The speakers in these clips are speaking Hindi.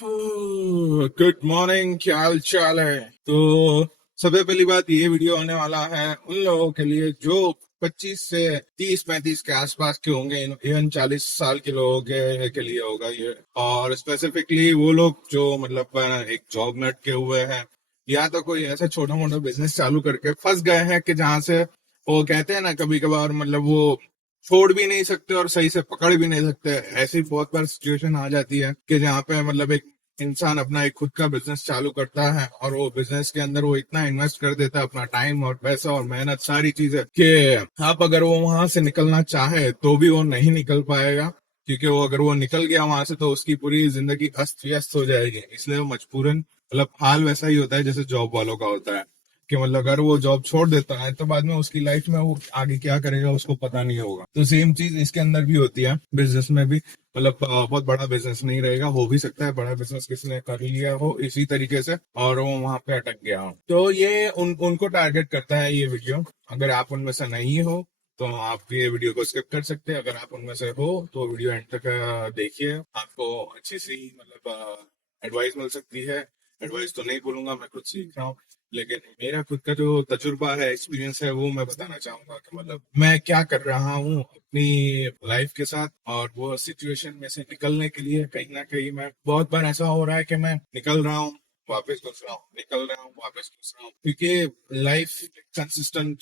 गुड मॉर्निंग, क्या हाल चाल है। तो सबसे पहली बात, ये वीडियो आने वाला है उन लोगों के लिए जो 25 से 30-35 के आसपास के होंगे, इवन 40 साल के लोगों के लिए होगा ये। और स्पेसिफिकली वो लोग जो मतलब एक जॉब में अटके हुए हैं, या तो कोई ऐसा छोटा मोटा बिजनेस चालू करके फंस गए हैं कि जहां से वो कहते हैं ना, कभी कभार मतलब वो छोड़ भी नहीं सकते और सही से पकड़ भी नहीं सकते। ऐसी बहुत बार सिचुएशन आ जाती है कि जहाँ पे मतलब एक इंसान अपना एक खुद का बिजनेस चालू करता है और वो बिजनेस के अंदर वो इतना इन्वेस्ट कर देता है अपना टाइम और पैसा और मेहनत सारी चीजें कि आप अगर वो वहां से निकलना चाहे तो भी वो नहीं निकल पाएगा, क्योंकि वो अगर वो निकल गया वहां से तो उसकी पूरी जिंदगी अस्त व्यस्त हो जाएगी। इसलिए वो मजबूरन मतलब हाल वैसा ही होता है जैसे जॉब वालों का होता है कि मतलब अगर वो जॉब छोड़ देता है तो बाद में उसकी लाइफ में वो आगे क्या करेगा उसको पता नहीं होगा। तो सेम चीज इसके अंदर भी होती है, बिजनेस में भी। मतलब बहुत बड़ा बिजनेस नहीं रहेगा, हो भी सकता है बड़ा बिजनेस किसी ने कर लिया हो इसी तरीके से और वो वहां पे अटक गया हो, तो ये उनको टारगेट करता है ये वीडियो। अगर आप उनमें से नहीं हो तो आप ये वीडियो को स्किप कर सकते हैं। अगर आप उनमें से हो तो वीडियो एंड तक देखिए, आपको अच्छी सी मतलब एडवाइस मिल सकती है। एडवाइस तो नहीं बोलूंगा, मैं खुद सीख रहा हूँ, लेकिन मेरा खुद का जो तजुर्बा है, एक्सपीरियंस है, वो मैं बताना चाहूंगा कि मतलब मैं क्या कर रहा हूँ अपनी लाइफ के साथ। और वो सिचुएशन में से निकलने के लिए कहीं ना कहीं मैं बहुत बार ऐसा हो रहा है कि मैं निकल रहा हूँ, वापस घुस रहा हूँ, निकल रहा हूँ, वापस घुस रहा हूँ, क्योंकि लाइफ कंसिस्टेंट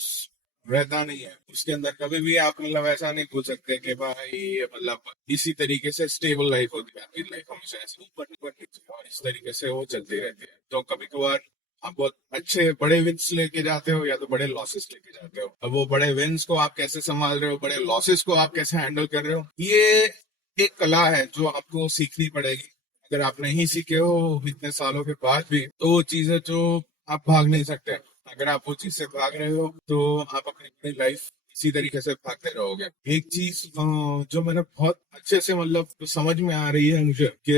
रहता नहीं है। उसके अंदर कभी भी आप मतलब ऐसा नहीं बोल सकते कि भाई मतलब इसी तरीके से स्टेबल लाइफ होती है। आपकी लाइफ हमेशा ऐसे ऊपर नीचे और इस तरीके से वो चलती रहती है। तो कभी कभार आप बहुत अच्छे बड़े विन्स लेके जाते हो या तो बड़े लॉसेस लेके जाते हो। अब वो बड़े विन्स को आप कैसे संभाल रहे हो, बड़े लॉसेस को आप कैसे हैंडल कर रहे हो, ये एक कला है जो आपको सीखनी पड़ेगी। अगर आप नहीं सीखे हो इतने सालों के बाद भी तो वो चीजें जो आप भाग नहीं सकते। अगर आप वो चीज से भाग रहे हो तो आप अपनी पूरी लाइफ इसी तरीके से भागते रहोगे। एक चीज जो मैंने बहुत अच्छे से मतलब समझ में आ रही है मुझे कि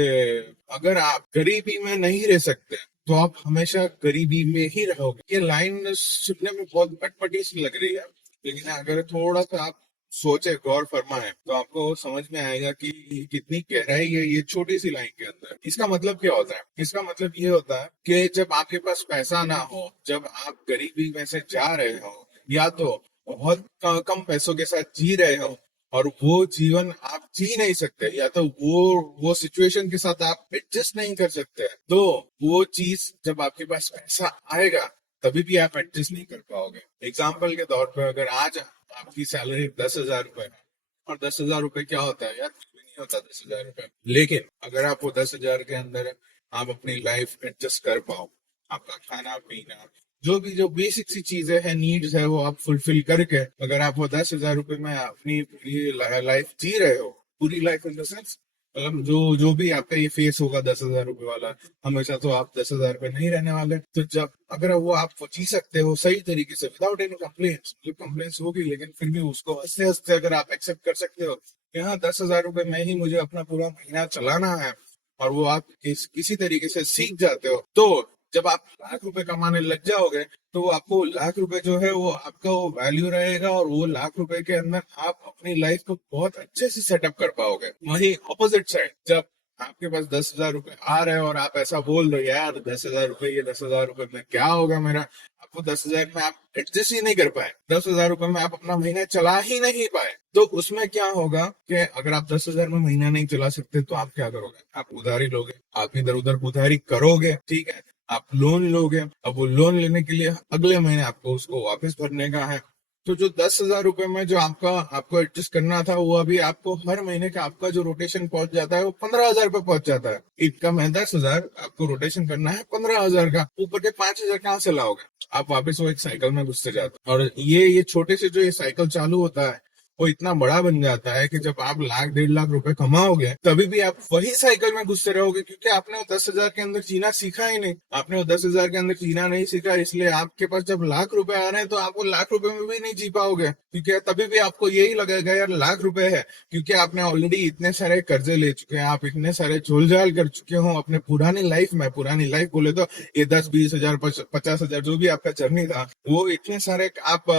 अगर आप गरीबी में नहीं रह सकते तो आप हमेशा गरीबी में ही रहोगे। ये लाइन सुनने में बहुत अटपटी सी लग रही है, लेकिन अगर थोड़ा सा आप सोचे, गौर फरमाए, तो आपको समझ में आएगा कि कितनी गहराई है ये छोटी सी लाइन के अंदर। इसका मतलब क्या होता है? इसका मतलब ये होता है कि जब आपके पास पैसा ना हो, जब आप गरीबी में से जा रहे हो, या तो बहुत कम पैसों के साथ जी रहे हो और वो जीवन आप जी नहीं सकते, या तो वो सिचुएशन के साथ आप एडजस्ट नहीं कर सकते, तो वो चीज जब आपके पास पैसा आएगा तभी भी आप एडजस्ट नहीं कर पाओगे। एग्जाम्पल के तौर पर अगर आज आपकी सैलरी 10,000 रुपए है, और 10,000 रुपए क्या होता है यार, कुछ भी नहीं होता 10,000 रुपए। लेकिन अगर आप वो 10,000 के अंदर आप अपनी लाइफ एडजस्ट कर पाओ, आपका खाना पीना जो बेसिक सी चीजें हैं, नीड्स है, वो आप फुलफिल करके अगर आप वो 10,000 रुपए में अपनी पूरी लाइफ जी रहे हो, पूरी लाइफ इन द सेंस मतलब जो भी आपका ये फेस होगा 10,000 रुपए वाला, हमेशा तो आप 10,000 रुपए नहीं रहने वाले। तो जब अगर वो आप जी सकते हो सही तरीके से विदाउट एनी कंप्लेंट्स, जो कंप्लेंट्स होगी लेकिन फिर भी उसको हंसते हंसते अगर आप एक्सेप्ट कर सकते हो कि हाँ 10,000 रुपए में ही मुझे अपना पूरा महीना चलाना है, और वो आप किसी तरीके से सीख जाते हो, तो जब आप लाख रुपए कमाने लग जाओगे तो वो आपको लाख रुपए जो है वो आपका वो वैल्यू रहेगा, और वो लाख रुपए के अंदर आप अपनी लाइफ को बहुत अच्छे से सेटअप कर पाओगे। वहीं ऑपोजिट साइड, जब आपके पास 10,000 रुपए आ रहे हैं और आप ऐसा बोल रहे हो यार 10,000 रुपए, ये 10,000 रुपए में क्या होगा मेरा, आपको 10,000 में आप एडजस्ट ही नहीं कर पाए, 10,000 रुपए में आप अपना महीना चला ही नहीं पाए, तो उसमें क्या होगा कि अगर आप 10,000 में महीना नहीं चला सकते तो आप क्या करोगे? आप उधारी लोगे, आप इधर उधर उधारी करोगे, ठीक है, आप लोन लोगे। अब वो लोन लेने के लिए अगले महीने आपको उसको वापस भरने का है, तो जो 10,000 रुपए में जो आपको एडजस्ट करना था, वो अभी आपको हर महीने का आपका जो रोटेशन पहुंच जाता है वो 15,000 पे पहुंच जाता है। इनकम है 10,000, आपको रोटेशन करना है 15,000 का, ऊपर के 5,000 कहाँ से लाओगे? आप वापस वो एक साइकिल में घुसते जाते हो, और ये छोटे से जो ये साइकिल चालू होता है वो इतना बड़ा बन जाता है कि जब आप लाख 1.5 लाख रुपए कमाओगे तभी भी आप वही साइकिल में घुसते रहोगे, क्योंकि आपने वो 10,000 के अंदर जीना सीखा ही नहीं। आपने वो 10,000 के अंदर जीना नहीं सीखा, इसलिए आपके पास जब लाख रुपए आ रहे हैं तो आप वो लाख रुपए में भी नहीं जी पाओगे, क्योंकि तभी भी आपको यही लगेगा यार लाख रुपए है, क्योंकि आपने ऑलरेडी इतने सारे कर्जे ले चुके हैं, आप इतने सारे झोलझाल कर चुके हो अपने पुरानी लाइफ में। पुरानी लाइफ बोले तो ये 10-20 हजार 50,000 जो भी आपका जर्नी था, वो इतने सारे आप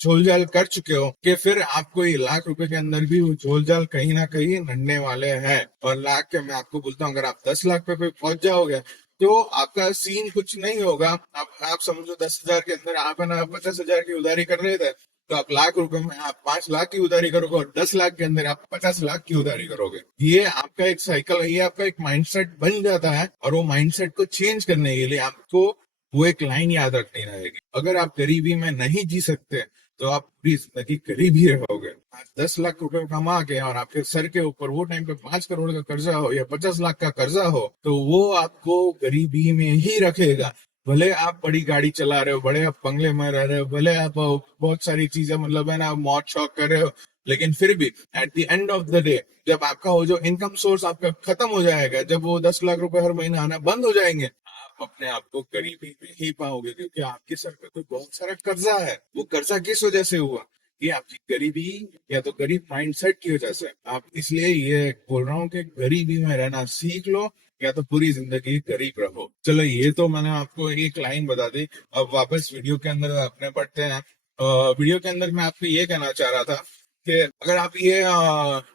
झोलझाल कर चुके हो कि फिर आप आपको ये लाख रुपए के अंदर भी वो झोल झाल कहीं ना कहीं नड़ने वाले हैं। और लाख के मैं आपको बोलता हूँ, अगर आप 10 लाख पे पहुंच जाओगे तो आपका सीन कुछ नहीं होगा। आप समझो 10,000 के अंदर आप है ना 50,000 की उधारी कर रहे थे, तो आप लाख रुपए में आप 5 लाख की उधारी करोगे और 10 लाख के अंदर आप 50 लाख की उधारी करोगे। ये आपका एक साइकिल है, ये आपका एक माइंडसेट बन जाता है। और वो माइंडसेट को चेंज करने के लिए आपको वो एक लाइन याद रखनी रहेगी, अगर आप गरीबी में नहीं जी सकते तो आप पूरी जिंदगी गरीब ही रहोगे। आज 10 लाख रुपए कमा के और आपके सर के ऊपर वो टाइम पे 5 करोड़ का कर्जा हो या 50 लाख का कर्जा हो, तो वो आपको गरीबी में ही रखेगा। भले आप बड़ी गाड़ी चला रहे हो, भले आप बंगले में रह रहे हो, भले आप बहुत सारी चीजें मतलब है ना मौज शौक कर रहे हो, लेकिन फिर भी at the end of the day जब आपका वो जो इनकम सोर्स आपका खत्म हो जाएगा, जब वो 10 लाख रुपए हर महीने आना बंद हो जाएंगे, आप अपने आप को गरीबी में ही पाओगे, क्योंकि आपके सर पे तो बहुत सारा कर्जा है। वो कर्जा किस वजह से हुआ? ये आपकी गरीबी या तो गरीब माइंडसेट की वजह से। आप इसलिए ये बोल रहा हूँ कि गरीबी में रहना सीख लो या तो पूरी जिंदगी गरीब रहो। चलो ये तो मैंने आपको एक लाइन बता दी। अब वापस वीडियो के अंदर अपने बढ़ते हैं। वीडियो के अंदर मैं आपको ये कहना चाह रहा था कि अगर आप ये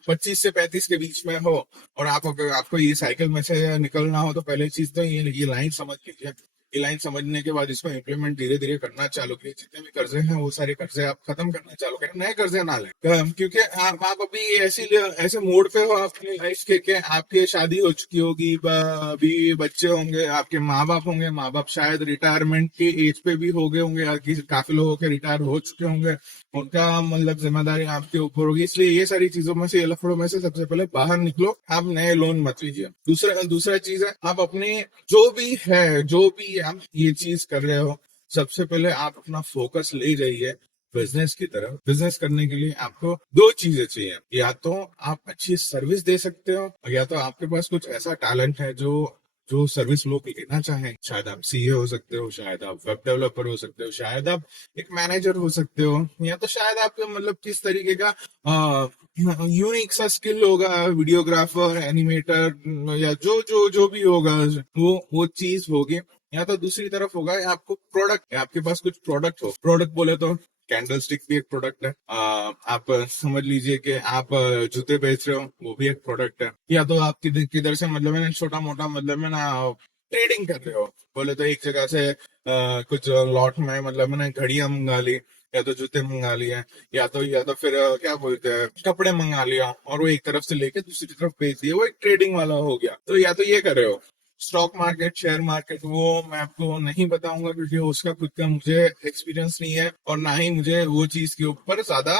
25 से 35 के बीच में हो और आपको ये साइकिल में से निकलना हो, तो पहले चीज तो ये लाइन समझ लीजिए। ये लाइन समझने के बाद इसको इम्प्लीमेंट धीरे धीरे करना चालू कीजिए। जितने भी कर्जे हैं वो सारे कर्जे आप खत्म करना चालू करें, नए कर्जे ना लें। क्योंकि आप अभी ऐसे मोड पे हो अपनी लाइफ के आपकी शादी हो चुकी होगी, अभी बच्चे होंगे, आपके माँ बाप शायद रिटायरमेंट की एज पे भी हो गए होंगे, या काफी लोगों के रिटायर हो चुके होंगे, उनका मतलब जिम्मेदारी आपके ऊपर होगी। इसलिए ये सारी चीजों में से, ये लफड़ों में से सबसे पहले बाहर निकलो। आप नए लोन मत लीजिए। दूसरा चीज है, आप अपने जो भी आप ये चीज कर रहे हो, सबसे पहले आप अपना फोकस ले जाइए बिजनेस की तरफ। बिजनेस करने के लिए आपको दो चीजें चाहिए, या तो आप अच्छी सर्विस दे सकते हो, या तो आपके पास कुछ ऐसा टैलेंट है जो जो सर्विस लोग लेना चाहें। शायद आप सीए हो सकते हो, शायद आप वेब डेवलपर हो सकते हो, शायद आप एक मैनेजर हो सकते हो, या तो शायद आपके मतलब किस तरीके का यूनिक सा स्किल होगा, वीडियोग्राफर, एनिमेटर, या जो भी होगा वो चीज होगी। या तो दूसरी तरफ होगा आपको प्रोडक्ट, आपके पास कुछ प्रोडक्ट हो। प्रोडक्ट बोले तो कैंडल स्टिक भी एक प्रोडक्ट है। आप समझ लीजिए कि आप जूते बेच रहे हो, वो भी एक प्रोडक्ट है। या तो आप किधर से मतलब है ना छोटा मोटा मतलब है ना ट्रेडिंग कर रहे हो, बोले तो एक जगह से कुछ लॉट में मतलब है ना घड़ियां मंगा ली, या तो जूते मंगा लिए, या तो फिर क्या बोलते हैं कपड़े मंगा लिया, और वो एक तरफ से लेके दूसरी तरफ बेच दिए, वो एक ट्रेडिंग वाला हो गया। तो या तो ये कर रहे हो। स्टॉक मार्केट, शेयर मार्केट, वो मैं आपको नहीं बताऊंगा क्योंकि उसका खुद का मुझे एक्सपीरियंस नहीं है, और ना ही मुझे वो चीज के ऊपर ज्यादा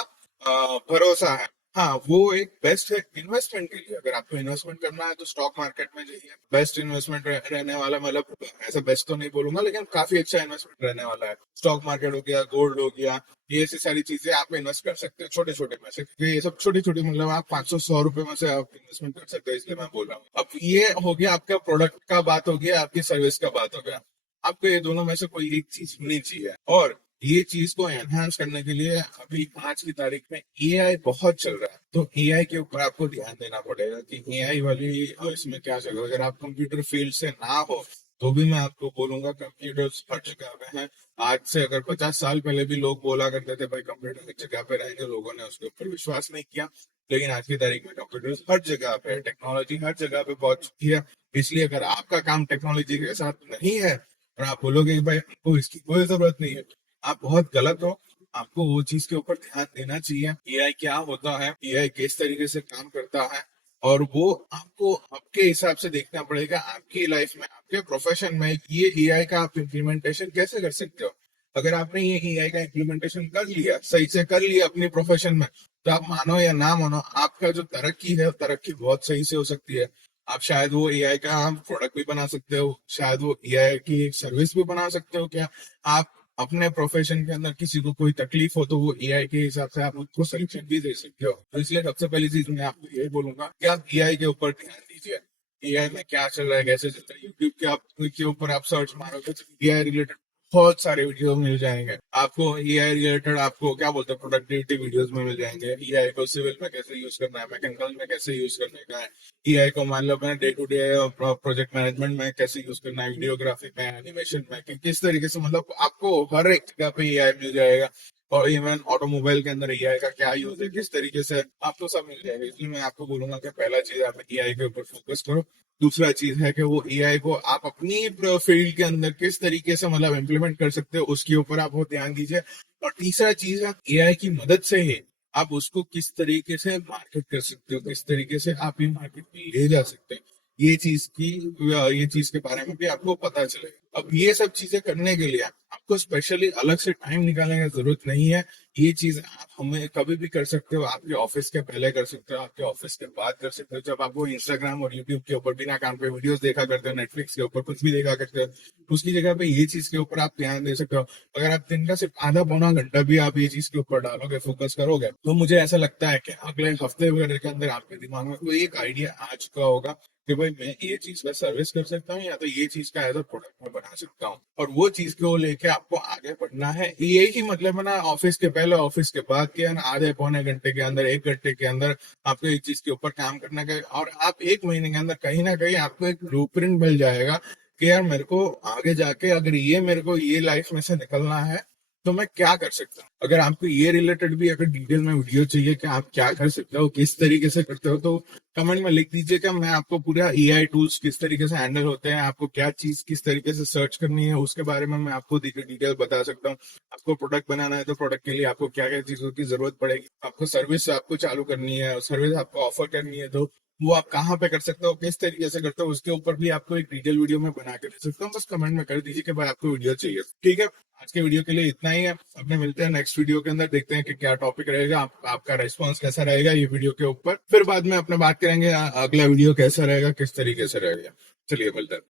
भरोसा है। हाँ, वो एक बेस्ट है इन्वेस्टमेंट के लिए। अगर आपको इन्वेस्टमेंट करना है तो स्टॉक मार्केट में जाइए। बेस्ट इन्वेस्टमेंट रहने वाला, मतलब ऐसा बेस्ट तो नहीं बोलूंगा, लेकिन काफी अच्छा इन्वेस्टमेंट रहने वाला है। स्टॉक मार्केट हो गया, गोल्ड हो गया, ये ऐसी सारी चीजें आप इन्वेस्ट कर सकते हो छोटे छोटे में से, क्योंकि ये सब छोटी छोटी मतलब आप 500-100 रुपए में से आप इन्वेस्टमेंट कर सकते हो, इसलिए मैं बोल रहा हूँ। अब ये हो गया आपका प्रोडक्ट का बात हो गया, आपकी सर्विस का बात हो गया। आपको ये दोनों में से कोई एक चीज होनी चाहिए, और ये चीज को एनहांस करने के लिए अभी आज की तारीख में एआई बहुत चल रहा है। तो एआई के ऊपर आपको ध्यान देना पड़ेगा कि एआई वाली इसमें क्या चल रहा है। अगर आप कंप्यूटर फील्ड से ना हो तो भी मैं आपको बोलूंगा कंप्यूटर्स हर जगह पे हैं। आज से अगर 50 साल पहले भी लोग बोला करते थे भाई कंप्यूटर एक जगह पे रहेंगे, लोगों ने उसके ऊपर विश्वास नहीं किया, लेकिन आज की तारीख में कंप्यूटर्स हर जगह पे है, टेक्नोलॉजी हर जगह पे पहुंच चुकी है। इसलिए अगर आपका काम टेक्नोलॉजी के साथ नहीं है और आप बोलोगे कि भाई आपको इसकी कोई जरूरत नहीं है, आप बहुत गलत हो। आपको वो चीज के ऊपर ध्यान देना चाहिए। एआई क्या होता है, एआई किस तरीके से काम करता है, और वो आपको आपके हिसाब से देखना पड़ेगा। आपकी लाइफ में, आपके प्रोफेशन में ये एआई का आप इम्प्लीमेंटेशन कैसे कर सकते हो। अगर आपने ये एआई का इम्प्लीमेंटेशन कर लिया, सही से कर लिया अपने प्रोफेशन में, तो आप मानो या ना मानो आपका जो तरक्की है, तरक्की बहुत सही से हो सकती है। आप शायद वो एआई का प्रोडक्ट भी बना सकते हो, शायद वो एआई की एक सर्विस भी बना सकते हो। क्या आप अपने प्रोफेशन के अंदर किसी को कोई तकलीफ हो तो वो एआई के हिसाब से आप उसको सोल्यूशन भी दे सकते हो। तो इसलिए सबसे पहली चीज मैं आपको यही बोलूंगा कि आप एआई के ऊपर ध्यान दीजिए। एआई में क्या चल रहा है, कैसे चल रहा है। यूट्यूब के ऊपर आप सर्च मारोगे तो एआई रिलेटेड बहुत सारे वीडियो मिल जाएंगे आपको एआई रिलेटेड। आपको क्या बोलते हैं, प्रोडक्टिविटी वीडियोस में मिल जाएंगे। एआई को सिविल में कैसे यूज करना है, मैकेनिकल में कैसे यूज करने का है, एआई को मान लो अपने day to day project management में कैसे यूज करना है, वीडियोग्राफी में, एनिमेशन में, कि किस तरीके से, मतलब आपको हर एक जगह पे एआई मिल जाएगा। और इवन ऑटोमोबाइल के अंदर एआई का क्या यूज है, किस तरीके से, आपको सब मिल जाएगा। इसलिए मैं आपको बोलूंगा कि पहला चीज आप एआई के ऊपर फोकस करो। दूसरा चीज है कि वो एआई को आप अपनी फील्ड के अंदर किस तरीके से मतलब इम्प्लीमेंट कर सकते हो, उसके ऊपर आप बहुत ध्यान दीजिए। और तीसरा चीज है, एआई की मदद से ही आप उसको किस तरीके से मार्केट कर सकते हो, किस तरीके से आप ये मार्केट में ले जा सकते हैं, ये चीज के बारे में भी आपको पता चलेगा। अब ये सब चीजें करने के लिए आपको स्पेशली अलग से टाइम निकालने की जरूरत नहीं है। ये चीज आप हमें कभी भी कर सकते हो। आपके ऑफिस के पहले कर सकते हो, आपके ऑफिस के बाद कर सकते हो, जब आपको इंस्टाग्राम और यूट्यूब के ऊपर बिना काम पे वीडियोस देखा करते हो, नेटफ्लिक्स के ऊपर कुछ भी देखा करते हो, उसकी जगह पे ये चीज के ऊपर आप ध्यान दे सकते हो। अगर आप दिन का सिर्फ आधा पौना घंटा भी आप ये चीज के ऊपर डालोगे, फोकस करोगे, तो मुझे ऐसा लगता है कि अगले हफ्ते वगैरह के अंदर आपके दिमाग में कोई एक आइडिया आ चुका होगा कि भाई मैं ये चीज का सर्विस कर सकता हूँ, या तो ये चीज का एज अ प्रोडक्ट मैं बना सकता हूँ। और वो चीज को लेके आपको आगे बढ़ना है। यही मतलब है ना, ऑफिस के पहले ऑफिस के बाद के ना, आधे पौने घंटे के अंदर, एक घंटे के अंदर आपको एक चीज के ऊपर काम करना है। और आप एक महीने के अंदर कहीं ना कहीं आपको एक ब्लूप्रिंट मिल जाएगा कि यार मेरे को आगे जाके अगर ये मेरे को ये लाइफ में से निकलना है तो मैं क्या कर सकता हूँ। अगर आपको ये रिलेटेड भी अगर डिटेल में वीडियो चाहिए कि आप क्या कर सकते हो, किस तरीके से करते हो, तो कमेंट में लिख दीजिए कि मैं आपको पूरा एआई टूल्स किस तरीके से हैंडल होते हैं, आपको क्या चीज किस तरीके से सर्च करनी है, उसके बारे में मैं आपको डिटेल बता सकता हूँ। आपको प्रोडक्ट बनाना है तो प्रोडक्ट के लिए आपको क्या क्या चीजों की जरूरत पड़ेगी, आपको सर्विस आपको चालू करनी है, सर्विस आपको ऑफर करनी है, तो वो आप कहाँ पे कर सकते हो, किस तरीके से करते हो, उसके ऊपर भी आपको एक डिटेल वीडियो में बना के दे सकता हूँ। बस कमेंट में कर दीजिए कि भाई आपको वीडियो चाहिए। ठीक है, आज के वीडियो के लिए इतना ही है। अपने मिलते हैं नेक्स्ट वीडियो के अंदर, देखते हैं कि क्या टॉपिक रहेगा, आपका रेस्पॉन्स कैसा रहेगा ये वीडियो के ऊपर। फिर बाद में अपने बात करेंगे अगला वीडियो कैसा रहेगा, किस तरीके से रहेगा। चलिए, मिलते हैं।